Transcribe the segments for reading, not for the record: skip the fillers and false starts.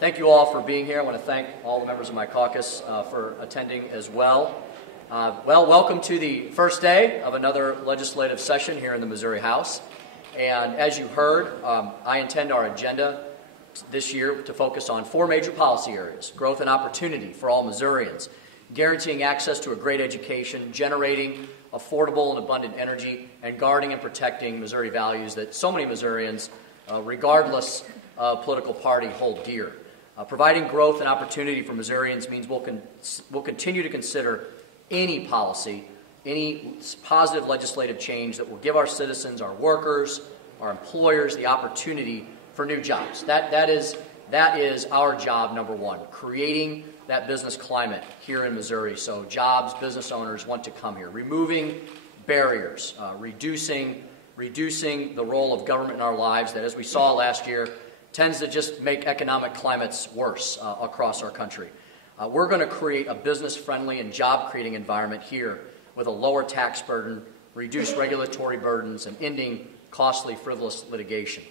Thank you all for being here. I want to thank all the members of my caucus for attending as well. Welcome to the first day of another legislative session here in the Missouri House. And as you heard, I intend our agenda this year to focus on four major policy areas: growth and opportunity for all Missourians, guaranteeing access to a great education, generating affordable and abundant energy, and guarding and protecting Missouri values that so many Missourians, regardless of political party, hold dear. Providing growth and opportunity for Missourians means we'll continue to consider any policy, any positive legislative change that will give our citizens, our workers, our employers the opportunity for new jobs. That is our job number one, creating that business climate here in Missouri so jobs, business owners want to come here, removing barriers, reducing the role of government in our lives that, as we saw last year, tends to just make economic climates worse across our country. We're going to create a business-friendly and job-creating environment here with a lower tax burden, reduced regulatory burdens, and ending costly, frivolous litigation.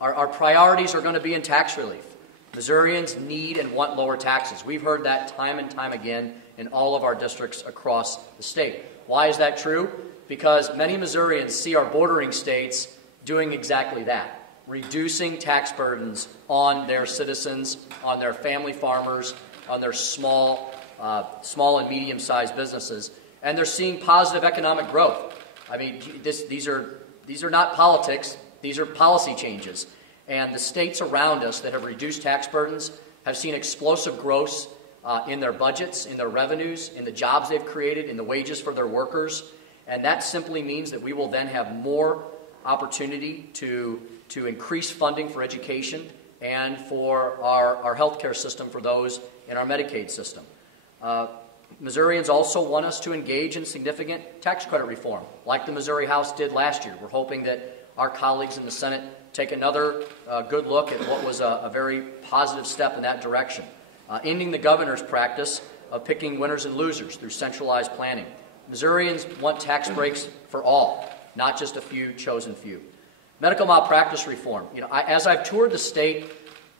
Our priorities are going to be in tax relief. Missourians need and want lower taxes. We've heard that time and time again in all of our districts across the state. Why is that true? Because many Missourians see our bordering states doing exactly that, reducing tax burdens on their citizens, on their family farmers, on their small and medium-sized businesses, and they're seeing positive economic growth. I mean, these are not politics; these are policy changes. And the states around us that have reduced tax burdens have seen explosive growth in their budgets, in their revenues, in the jobs they've created, in the wages for their workers. And that simply means that we will then have more opportunity to increase funding for education and for our healthcare system for those in our Medicaid system. Missourians also want us to engage in significant tax credit reform, like the Missouri House did last year. We're hoping that our colleagues in the Senate take another good look at what was a very positive step in that direction. Ending the governor's practice of picking winners and losers through centralized planning. Missourians want tax breaks for all, not just a few chosen few. Medical malpractice reform. As I've toured the state,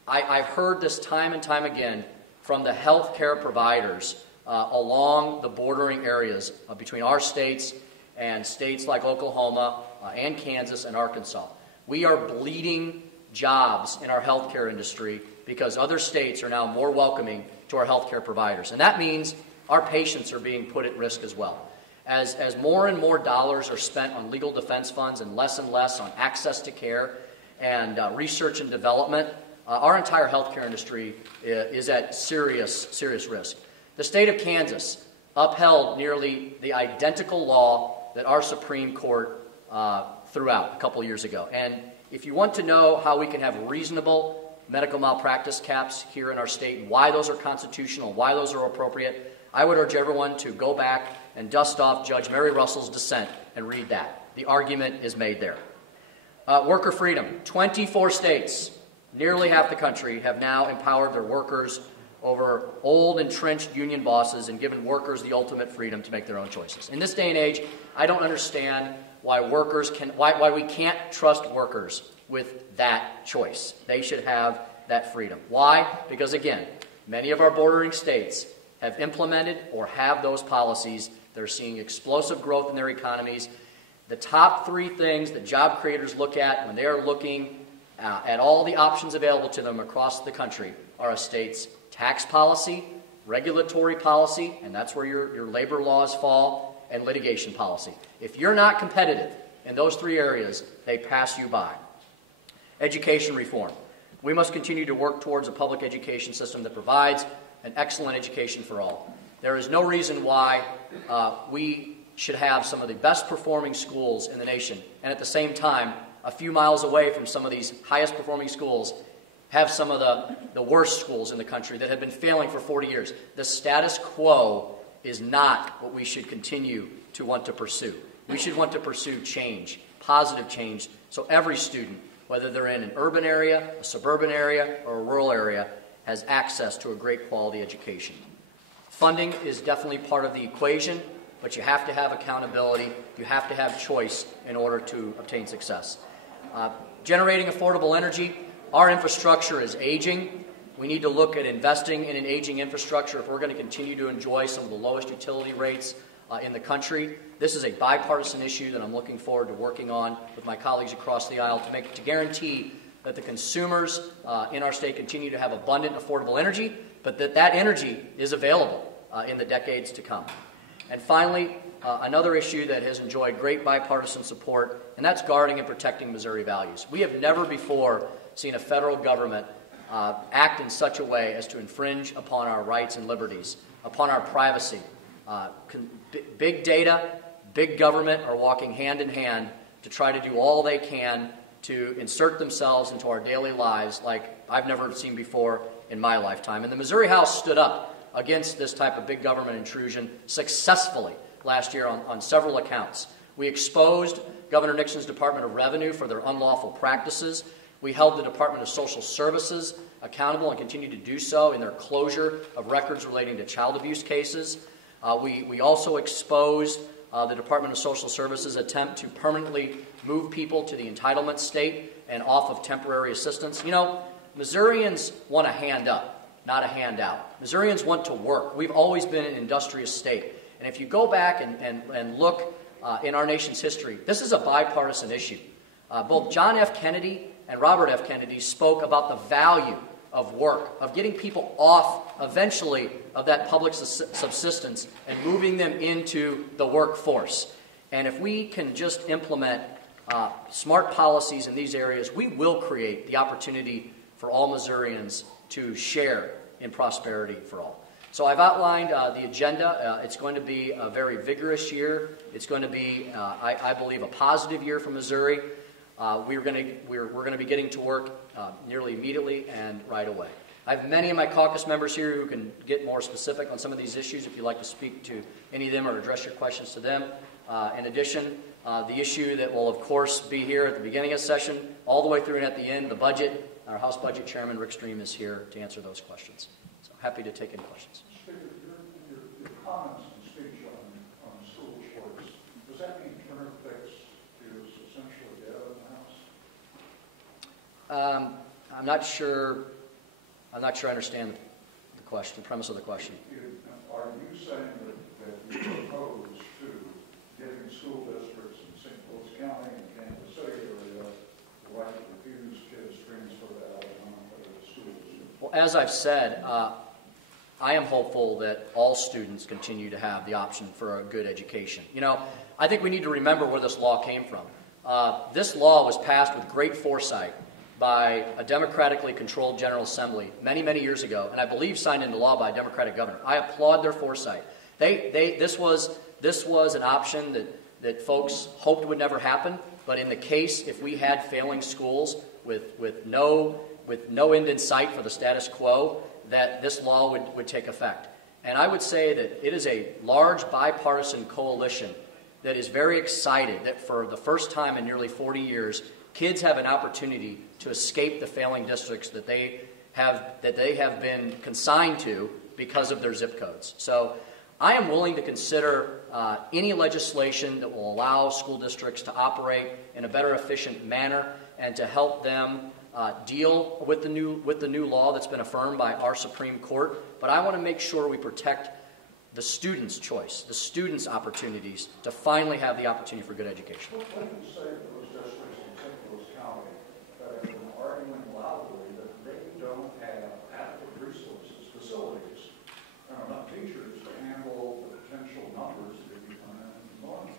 I've heard this time and time again from the health care providers along the bordering areas between our states and states like Oklahoma and Kansas and Arkansas. We are bleeding jobs in our healthcare industry because other states are now more welcoming to our healthcare providers. And that means our patients are being put at risk as well. As more and more dollars are spent on legal defense funds and less on access to care and research and development, our entire healthcare industry is at serious risk. The state of Kansas upheld nearly the identical law that our Supreme Court threw out a couple years ago. And if you want to know how we can have reasonable medical malpractice caps here in our state and why those are constitutional, why those are appropriate, I would urge everyone to go back and dust off Judge Mary Russell's dissent and read that. The argument is made there. Worker freedom. 24 states, nearly half the country, have now empowered their workers over old entrenched union bosses and given workers the ultimate freedom to make their own choices. In this day and age, I don't understand why we can't trust workers with that choice. They should have that freedom. Why? Because again, many of our bordering states have implemented or have those policies. They're seeing explosive growth in their economies. The top three things that job creators look at when they are looking at all the options available to them across the country are a state's tax policy, regulatory policy, and that's where your labor laws fall, and litigation policy. If you're not competitive in those three areas, they pass you by. Education reform. We must continue to work towards a public education system that provides an excellent education for all. There is no reason why we should have some of the best performing schools in the nation, and at the same time, a few miles away from some of these highest performing schools, have some of the worst schools in the country that have been failing for 40 years. The status quo is not what we should continue to want to pursue. We should want to pursue change, positive change, so every student, whether they're in an urban area, a suburban area, or a rural area, has access to a great quality education. Funding is definitely part of the equation, but you have to have accountability, you have to have choice in order to obtain success. Generating affordable energy. Our infrastructure is aging, We need to look at investing in an aging infrastructure if we're going to continue to enjoy some of the lowest utility rates in the country. This is a bipartisan issue that I'm looking forward to working on with my colleagues across the aisle to guarantee that the consumers in our state continue to have abundant, affordable energy, but that energy is available in the decades to come. And finally, another issue that has enjoyed great bipartisan support, and that's guarding and protecting Missouri values. We have never before seen a federal government act in such a way as to infringe upon our rights and liberties, upon our privacy. Big data, big government are walking hand in hand to try to do all they can to insert themselves into our daily lives like I've never seen before in my lifetime. And the Missouri House stood up against this type of big government intrusion successfully last year on several accounts. We exposed Governor Nixon's Department of Revenue for their unlawful practices. We held the Department of Social Services accountable and continue to do so in their closure of records relating to child abuse cases. We also exposed the Department of Social Services' attempt to permanently move people to the entitlement state and off of temporary assistance. You know, Missourians want a hand up, not a handout. Missourians want to work. We've always been an industrious state. And if you go back and look in our nation's history, this is a bipartisan issue. Both John F. Kennedy and Robert F. Kennedy spoke about the value of work, of getting people off eventually of that public subsistence and moving them into the workforce. And if we can just implement smart policies in these areas, we will create the opportunity for all Missourians to share in prosperity for all. So I've outlined the agenda. It's going to be a very vigorous year. It's going to be, I believe, a positive year for Missouri. We're going to be getting to work nearly immediately and right away. I have many of my caucus members here who can get more specific on some of these issues if you'd like to speak to any of them or address your questions to them. In addition, the issue that will, of course, be here at the beginning of session, all the way through and at the end, the budget. Our House Budget Chairman, Rick Stream, is here to answer those questions. So happy to take any questions. Speaker, your comments and speech on school choice, does that mean Turner Fix is essentially dead in the House? I'm not sure I understand the question, the premise of the question. Are you saying that you propose to giving school districts in St. Louis County and Kansas City area the right to refuse kids transfer to Alabama schools? Well, as I've said, I am hopeful that all students continue to have the option for a good education. You know, I think we need to remember where this law came from. This law was passed with great foresight by a democratically controlled General Assembly many, many years ago, and I believe signed into law by a Democratic governor. I applaud their foresight. This was an option that folks hoped would never happen, but in the case, if we had failing schools with no end in sight for the status quo, that this law would take effect. And I would say that it is a large bipartisan coalition that is very excited that for the first time in nearly 40 years, kids have an opportunity to escape the failing districts that they have been consigned to because of their zip codes. So I am willing to consider any legislation that will allow school districts to operate in a better, efficient manner and to help them deal with the new law that's been affirmed by our Supreme Court. But I want to make sure we protect the student's choice, the student's opportunities to finally have the opportunity for good education. What do you say to those districts in St. Louis County that have been arguing loudly that they don't have adequate resources, facilities, and enough teachers to handle the potential numbers that could be coming in the morning?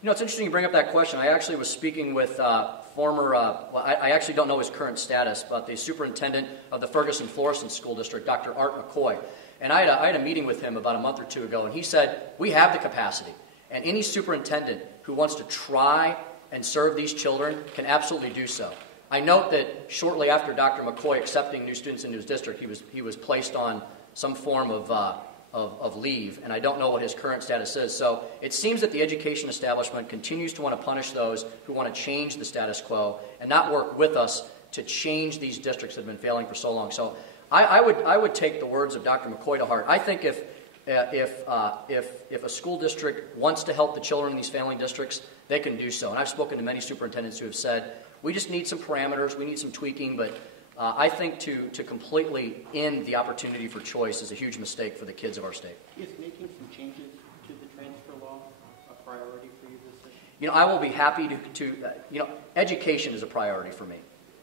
You know, it's interesting you bring up that question. I actually was speaking with I actually don't know his current status, but the superintendent of the Ferguson-Florissant School District, Dr. Art McCoy. And I had a meeting with him about a month or two ago, and he said, we have the capacity. And any superintendent who wants to try and serve these children can absolutely do so. I note that shortly after Dr. McCoy accepting new students into his district, he was placed on some form of leave, and I don't know what his current status is. So it seems that the education establishment continues to want to punish those who want to change the status quo and not work with us to change these districts that have been failing for so long. So I would take the words of Dr. McCoy to heart. I think if a school district wants to help the children in these failing districts, they can do so. And I've spoken to many superintendents who have said, we just need some parameters, we need some tweaking, but I think to completely end the opportunity for choice is a huge mistake for the kids of our state. Is making some changes to the transfer law a priority for you this session? You know, I will be happy education is a priority for me.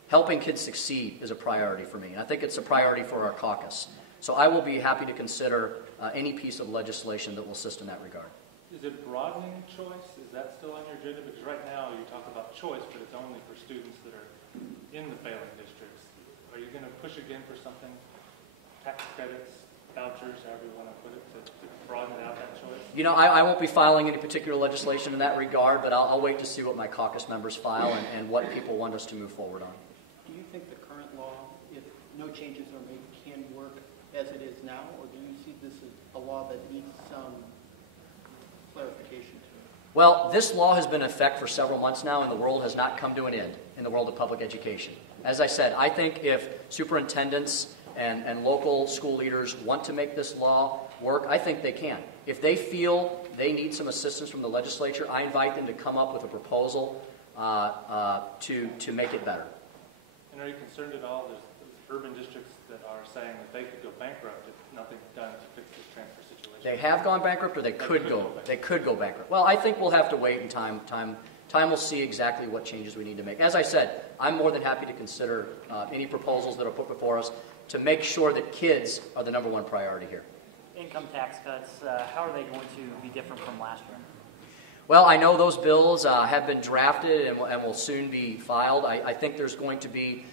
Helping kids succeed is a priority for me. And I think it's a priority for our caucus. So I will be happy to consider any piece of legislation that will assist in that regard. Is it broadening choice? Is that still on your agenda? Because right now you talk about choice, but it's only for students that are in the failing districts. Are you going to push again for something, tax credits, vouchers, however you want to put it, to broaden out that choice? You know, I won't be filing any particular legislation in that regard, but I'll wait to see what my caucus members file and what people want us to move forward on. Do you think the current law, if no changes are made, can work as it is now, or do you see this as a law that needs some clarification to it? Well, this law has been in effect for several months now, and the world has not come to an end in the world of public education. As I said, I think if superintendents and local school leaders want to make this law work, I think they can. If they feel they need some assistance from the legislature, I invite them to come up with a proposal to make it better. And are you concerned at all? There's urban districts that are saying that they could go bankrupt if nothing's done to fix this transfer situation. They have gone bankrupt, or they could go bankrupt. Well, I think we'll have to wait, and time will see exactly what changes we need to make. As I said, I'm more than happy to consider any proposals that are put before us to make sure that kids are the #1 priority here. Income tax cuts, how are they going to be different from last year? Well, I know those bills have been drafted and will soon be filed. I think there's going to be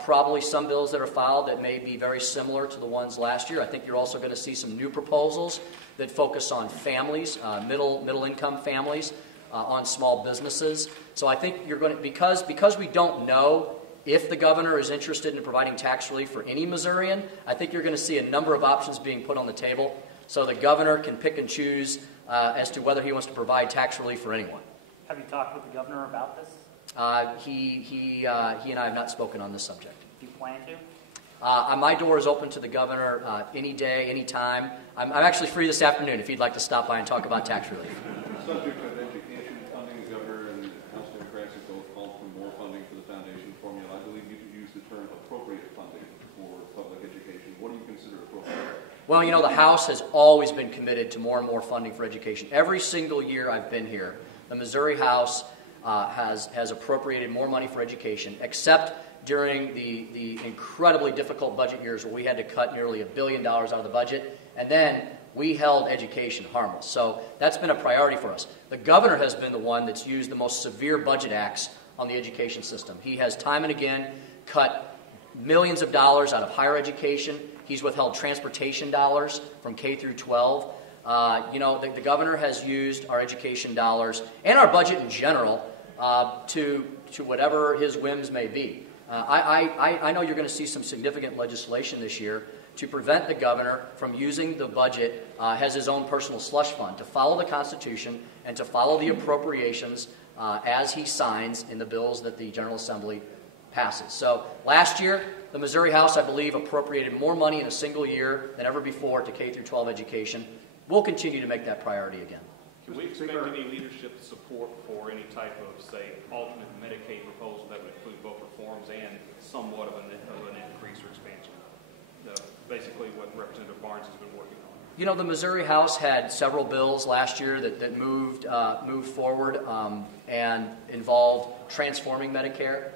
probably some bills that are filed that may be very similar to the ones last year. I think you're also going to see some new proposals that focus on families, middle income families, on small businesses. So I think you're going to, because we don't know if the governor is interested in providing tax relief for any Missourian, I think you're going to see a number of options being put on the table so the governor can pick and choose as to whether he wants to provide tax relief for anyone. Have you talked with the governor about this? He and I have not spoken on this subject. Do you plan to? My door is open to the governor any day, any time. I'm actually free this afternoon if you'd like to stop by and talk about tax relief. Subject of education funding, the governor and House Democrats have both called for more funding for the foundation formula. I believe you could use the term appropriate funding for public education. What do you consider appropriate? Well, you know, the House has always been committed to more and more funding for education. Every single year I've been here, the Missouri House has appropriated more money for education, except during the incredibly difficult budget years where we had to cut nearly $1 billion out of the budget, and then we held education harmless. So that's been a priority for us. The governor has been the one that's used the most severe budget acts on the education system. He has time and again cut millions of dollars out of higher education. He's withheld transportation dollars from K through 12. The governor has used our education dollars and our budget in general to whatever his whims may be. I know you're going to see some significant legislation this year to prevent the governor from using the budget as his own personal slush fund, to follow the Constitution and to follow the appropriations as he signs in the bills that the General Assembly passes. So last year, the Missouri House, I believe, appropriated more money in a single year than ever before to K through 12 education. We'll continue to make that priority again. Can we expect any leadership support for any type of, say, alternate Medicaid proposal that would include both reforms and somewhat of an increase or expansion? Basically what Representative Barnes has been working on. You know, the Missouri House had several bills last year that moved forward and involved transforming Medicaid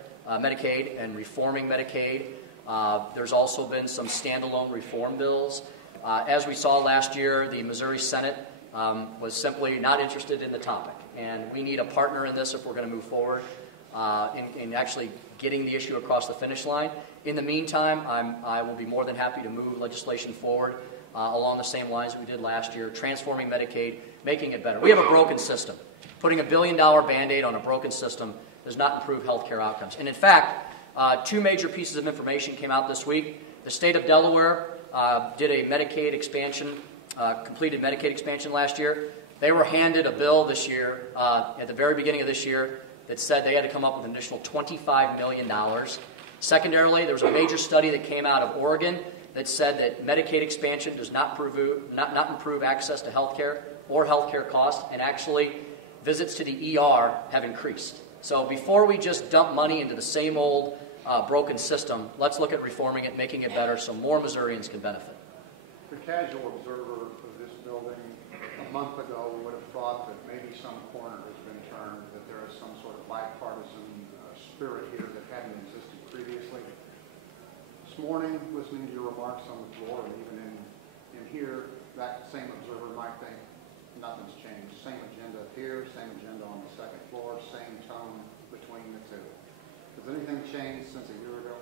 and reforming Medicaid. There's also been some standalone reform bills. As we saw last year, the Missouri Senate was simply not interested in the topic. And we need a partner in this if we're going to move forward in actually getting the issue across the finish line. In the meantime, I will be more than happy to move legislation forward along the same lines that we did last year, transforming Medicaid, making it better. We have a broken system. Putting $1 billion Band-Aid on a broken system does not improve health care outcomes. And in fact, two major pieces of information came out this week. The state of Delaware did a Medicaid expansion, completed Medicaid expansion last year. They were handed a bill this year, at the very beginning of this year, that said they had to come up with an additional $25 million. Secondarily, there was a major study that came out of Oregon that said that Medicaid expansion does not improve access to health care or health care costs, and actually visits to the ER have increased. So before we just dump money into the same old broken system. Let's look at reforming it, making it better so more Missourians can benefit. The casual observer of this building a month ago would have thought that maybe some corner has been turned, that there is some sort of bipartisan spirit here that hadn't existed previously. This morning, listening to your remarks on the floor, and even in here, that same observer might think nothing's changed. Same agenda here, same agenda on the second floor, same tone between the two. Has anything changed since a year ago?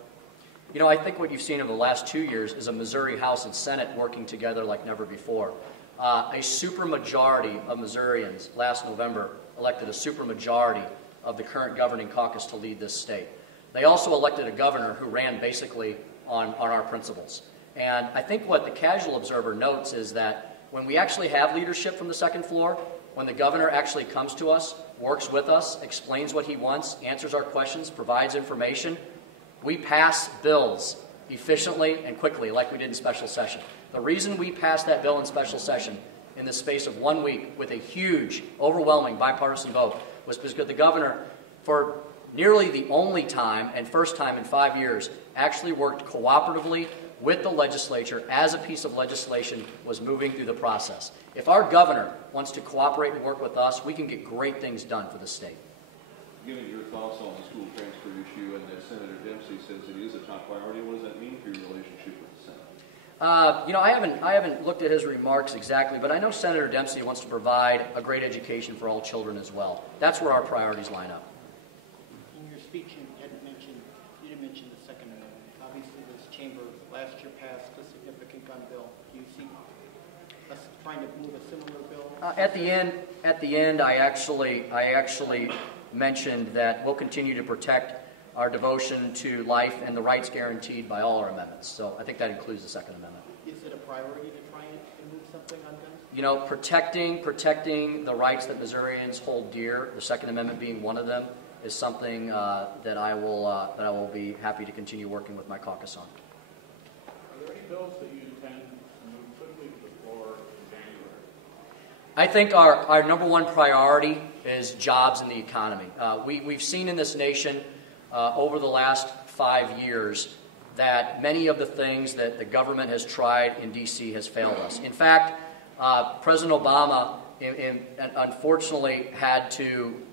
You know, I think what you've seen over the last 2 years is a Missouri House and Senate working together like never before. A supermajority of Missourians last November elected a supermajority of the current governing caucus to lead this state. They also elected a governor who ran basically on our principles. And I think what the casual observer notes is that when we actually have leadership from the second floor, when the governor actually comes to us, works with us, explains what he wants, answers our questions, provides information, we pass bills efficiently and quickly like we did in special session. The reason we passed that bill in special session in the space of 1 week with a huge, overwhelming bipartisan vote was because the governor, for nearly the only time and first time in 5 years, actually worked cooperatively with the legislature as a piece of legislation was moving through the process. If our governor wants to cooperate and work with us, we can get great things done for the state. Given your thoughts on the school transfer issue and that Senator Dempsey says it is a top priority, what does that mean for your relationship with the Senate? You know, I haven't looked at his remarks exactly, but I know Senator Dempsey wants to provide a great education for all children as well. That's where our priorities line up. In your speech, you didn't mention the Second Amendment. Obviously, this chamber last year passed a significant gun bill. Do you see us trying to move a similar bill? At the end, I actually mentioned that we'll continue to protect our devotion to life and the rights guaranteed by all our amendments. So I think that includes the Second Amendment. Is it a priority to try and move something on guns? You know, protecting the rights that Missourians hold dear, the Second Amendment being one of them, is something that I will be happy to continue working with my caucus on. Are there any bills that you intend to move quickly to the floor in January? I think our number one priority is jobs and the economy. We've seen in this nation over the last 5 years that many of the things that the government has tried in D.C. has failed us. In fact, President Obama, unfortunately,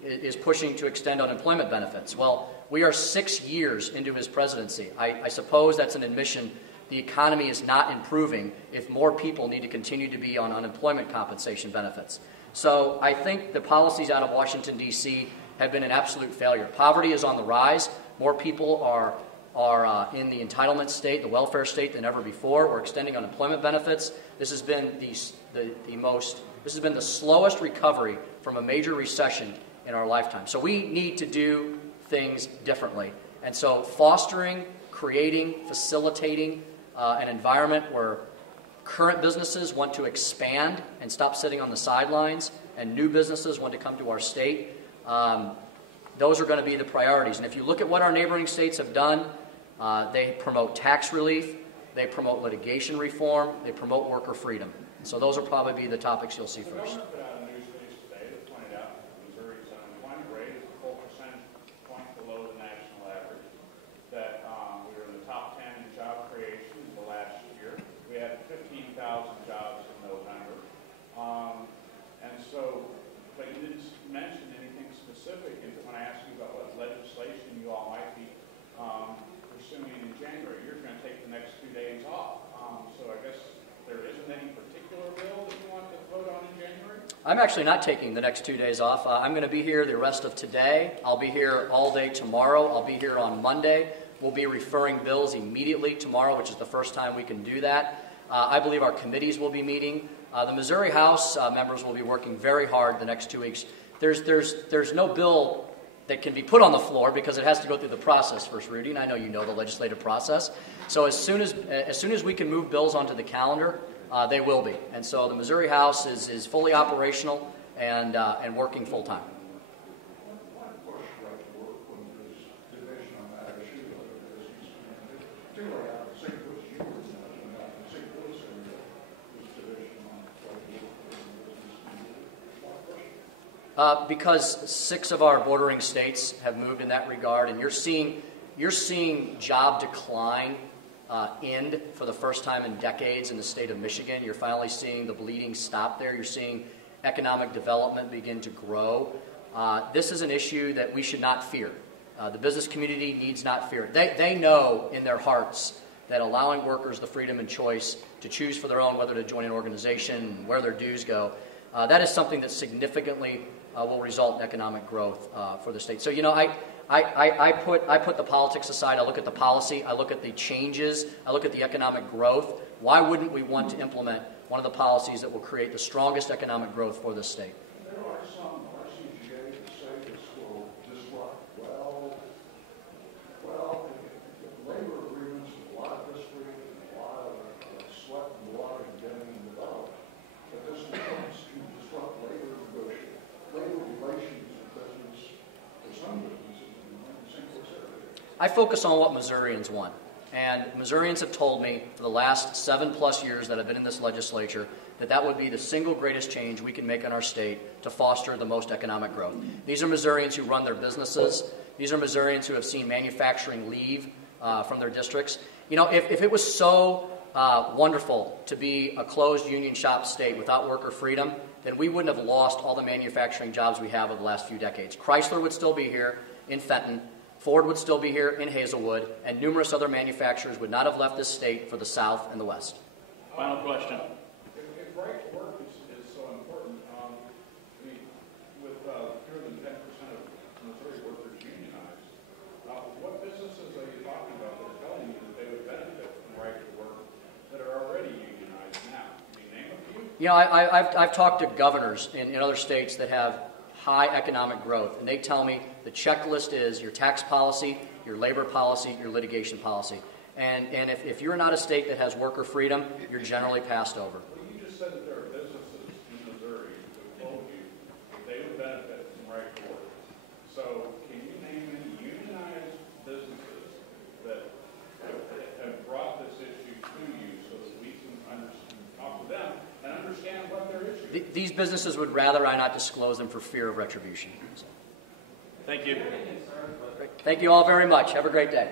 is pushing to extend unemployment benefits. Well, we are 6 years into his presidency. I suppose that's an admission the economy is not improving if more people need to continue to be on unemployment compensation benefits. So I think the policies out of Washington, D.C. have been an absolute failure. Poverty is on the rise. More people are in the entitlement state, the welfare state, than ever before. We're extending unemployment benefits. This has been this has been the slowest recovery from a major recession in our lifetime. So we need to do things differently. And so fostering, creating, facilitating an environment where current businesses want to expand and stop sitting on the sidelines, and new businesses want to come to our state, those are going to be the priorities. And if you look at what our neighboring states have done, they promote tax relief, they promote litigation reform, they promote worker freedom. And so those will probably be the topics you'll see first. The government put out a news release today that pointed out that Missouri's unemployment rate is a full percentage point below the national average, that we were in the top 10 in job creation in the last year. We had 15,000 jobs in November. And so, but you didn't mention anything specific when I asked you about what legislation you all might be pursuing in January. You're going to take the next 2 days off. So I guess there isn't any particular bill that you want to vote on in January? I'm actually not taking the next 2 days off. I'm going to be here the rest of today. I'll be here all day tomorrow. I'll be here on Monday. We'll be referring bills immediately tomorrow, which is the first time we can do that. I believe our committees will be meeting. The Missouri House members will be working very hard the next 2 weeks. There's no bill that can be put on the floor because it has to go through the process first, Rudy, and I know you know the legislative process. So as soon as we can move bills onto the calendar, they will be. And so the Missouri House is fully operational and working full time. One push right to work when there's division on that issue, particularly out of St. Louis, you were mentioning out of St. Louis area, there's division on right to work for business. Because 6 of our bordering states have moved in that regard, and you're seeing you're seeing job decline end for the first time in decades in the state of Michigan. You're finally seeing the bleeding stop there. You're seeing economic development begin to grow. This is an issue that we should not fear. The business community needs not fear. They know in their hearts that allowing workers the freedom and choice to choose for their own whether to join an organization, where their dues go, that is something that significantly will result in economic growth for the state. So, you know, I put the politics aside. I look at the policy. I look at the changes. I look at the economic growth. Why wouldn't we want to implement one of the policies that will create the strongest economic growth for this state? There are some RCGA that say this will disrupt. Well, labor agreements with a lot of history and a lot of sweat and blood and getting them developed. But this becomes to disrupt labor relations in business, for some businesses in St. Louis area. I focus on what Missourians want. And Missourians have told me for the last 7+ years that I've been in this legislature that would be the single greatest change we can make in our state to foster the most economic growth. These are Missourians who run their businesses. These are Missourians who have seen manufacturing leave from their districts. You know, if it was so wonderful to be a closed union shop state without worker freedom, then we wouldn't have lost all the manufacturing jobs we have over the last few decades. Chrysler would still be here in Fenton. Ford would still be here in Hazelwood, and numerous other manufacturers would not have left this state for the South and the West. Final question. If right to work is so important, I mean, with fewer than 10% of Missouri workers unionized, what businesses are you talking about that are telling you that they would benefit from right to work that are already unionized now? Can you name a few? You know, I've talked to governors in other states that have high economic growth, and they tell me the checklist is your tax policy, your labor policy, your litigation policy. And if you're not a state that has worker freedom, you're generally passed over. Well, you just said that there are businesses in Missouri that told you that they would benefit from right to work. So can you name any unionized businesses that have brought this issue to you so that we can talk to them and understand what their issue is? These businesses would rather I not disclose them for fear of retribution. So. Thank you. Thank you all very much. Have a great day.